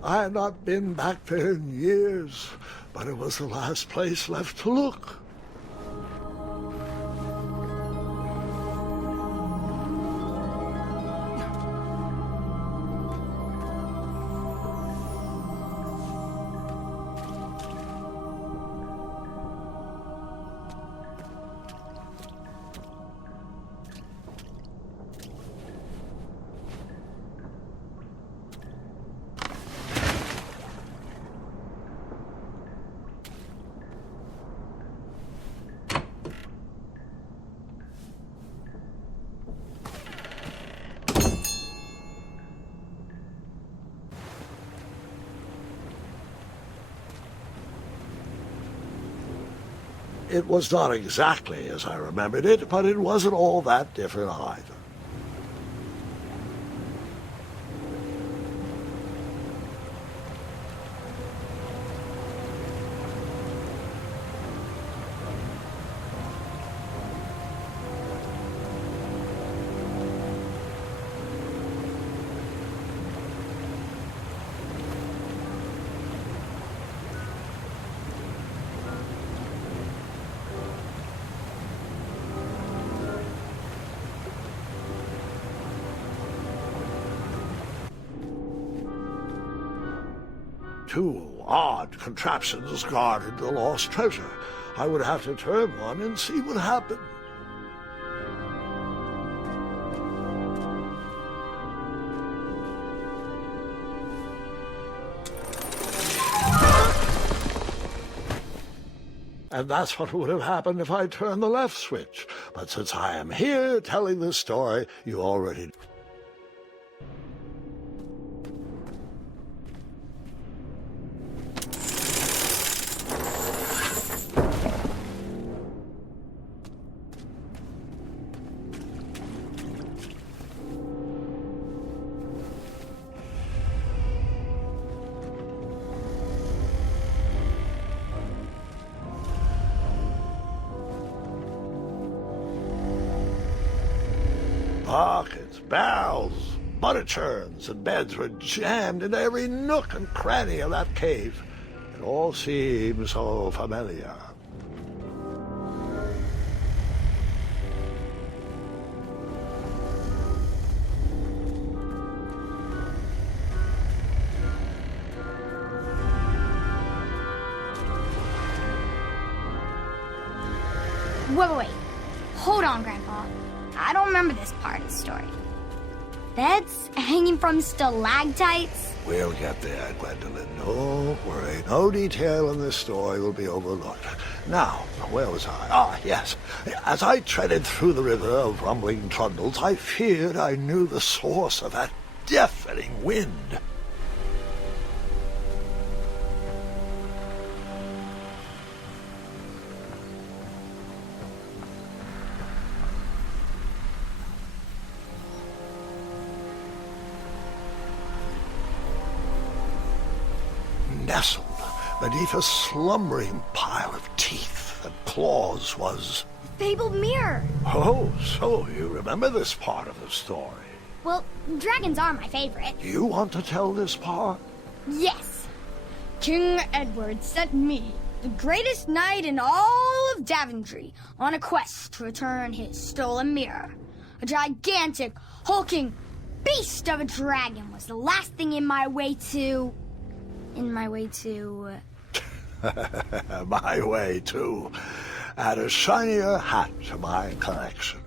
I had not been back there in years, but it was the last place left to look. It was not exactly as I remembered it, but it wasn't all that different either. Two odd contraptions guarded the lost treasure. I would have to turn one and see what happened. And that's what would have happened if I turned the left switch. But since I am here telling this story, you already... Buckets, barrels, butter churns, and beds were jammed into every nook and cranny of that cave. It all seemed so familiar. Wait. Hold on, Grandpa. I don't remember this part of the story. Beds hanging from stalactites? We'll get there, Gwendolyn. Don't worry. No detail in this story will be overlooked. Now, where was I? Ah, yes. As I treaded through the river of rumbling trundles, I feared I knew the source of that deafening wind. Nestled beneath a slumbering pile of teeth and claws was... Fabled mirror. Oh, so you remember this part of the story. Well, dragons are my favorite. You want to tell this part? Yes. King Edward sent me, the greatest knight in all of Daventry, on a quest to return his stolen mirror. A gigantic, hulking beast of a dragon was the last thing in my way to... My way to, add a shinier hat to my collection.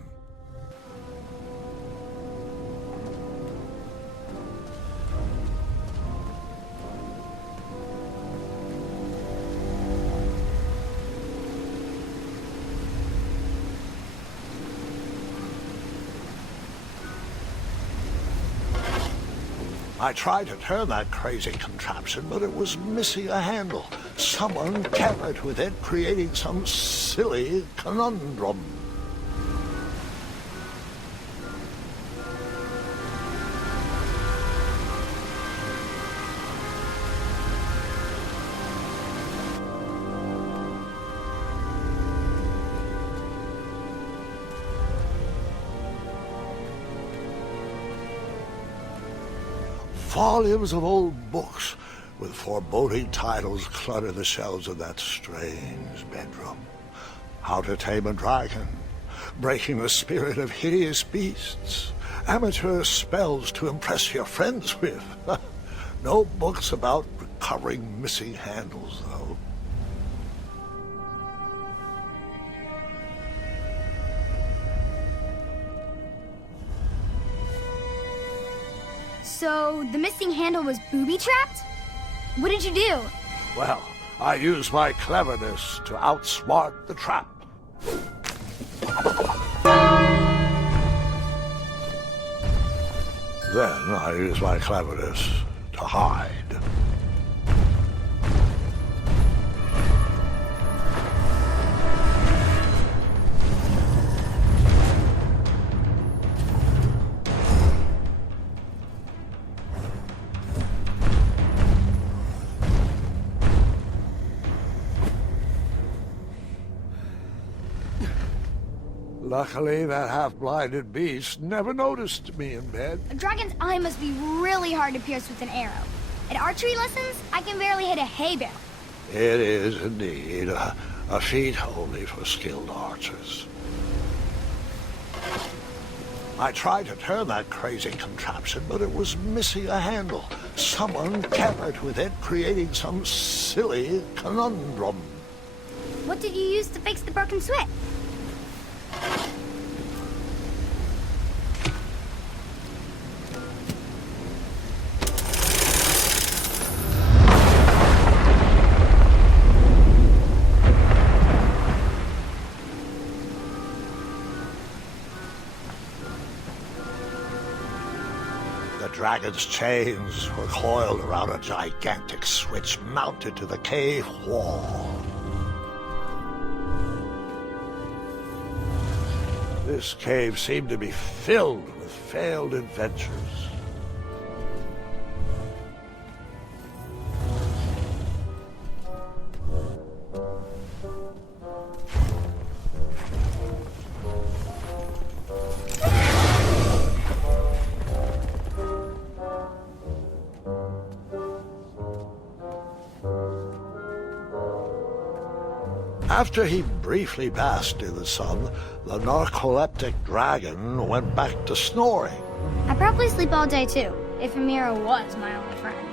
I tried to turn that crazy contraption, but it was missing a handle. Someone tampered with it, creating some silly conundrum. Volumes of old books with foreboding titles clutter the shelves of that strange bedroom. How to Tame a Dragon, Breaking the Spirit of Hideous Beasts, amateur spells to impress your friends with. No books about recovering missing handles, though. So, the missing handle was booby-trapped? What did you do? Well, I used my cleverness to outsmart the trap. Then I used my cleverness to hide. Luckily, that half-blinded beast never noticed me in bed. A dragon's eye must be really hard to pierce with an arrow. At archery lessons, I can barely hit a hay bale. It is indeed a feat only for skilled archers. I tried to turn that crazy contraption, but it was missing a handle. Someone tampered with it, creating some silly conundrum. What did you use to fix the broken switch? The dragon's chains were coiled around a gigantic switch mounted to the cave wall. This cave seemed to be filled with failed adventures. After he briefly basked in the sun, the narcoleptic dragon went back to snoring. I probably sleep all day too, if Amira was my only friend.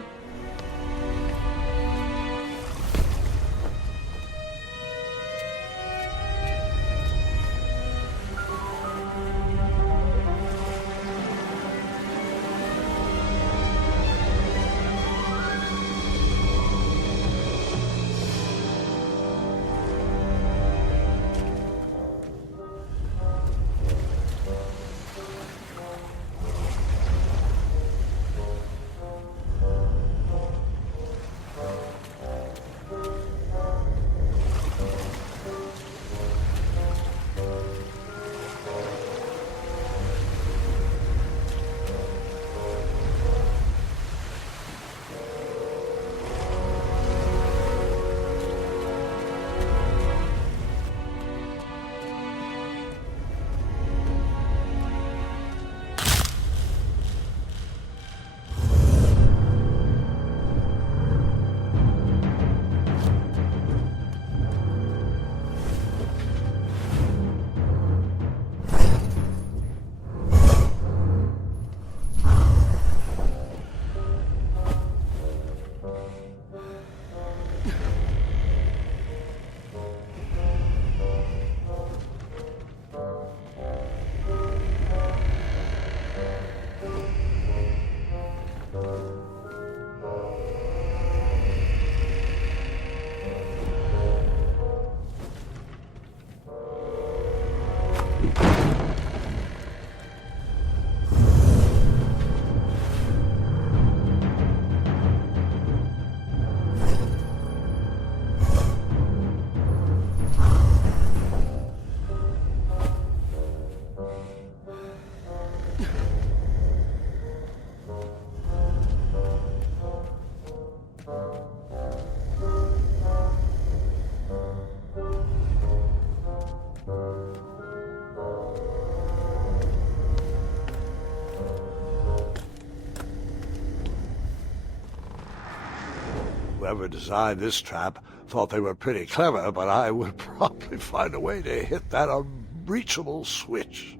whoever designed this trap thought they were pretty clever, but I would probably find a way to hit that unreachable switch.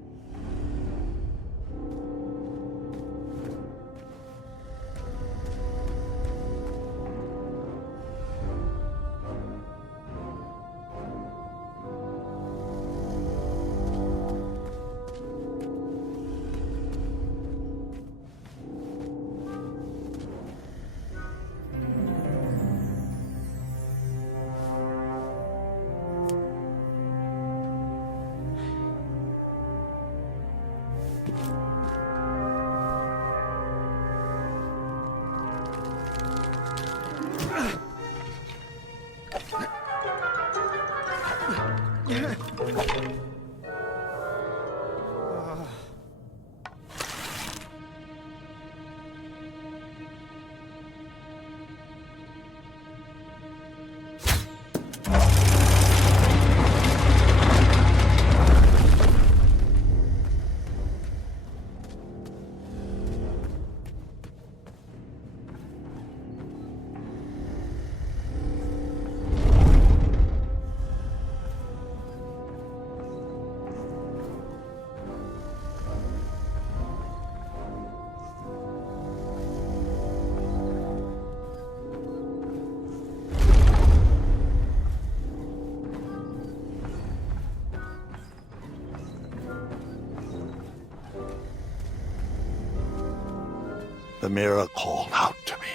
The mirror called out to me.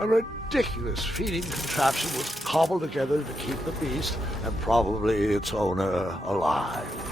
A ridiculous feeding contraption was cobbled together to keep the beast and probably its owner alive.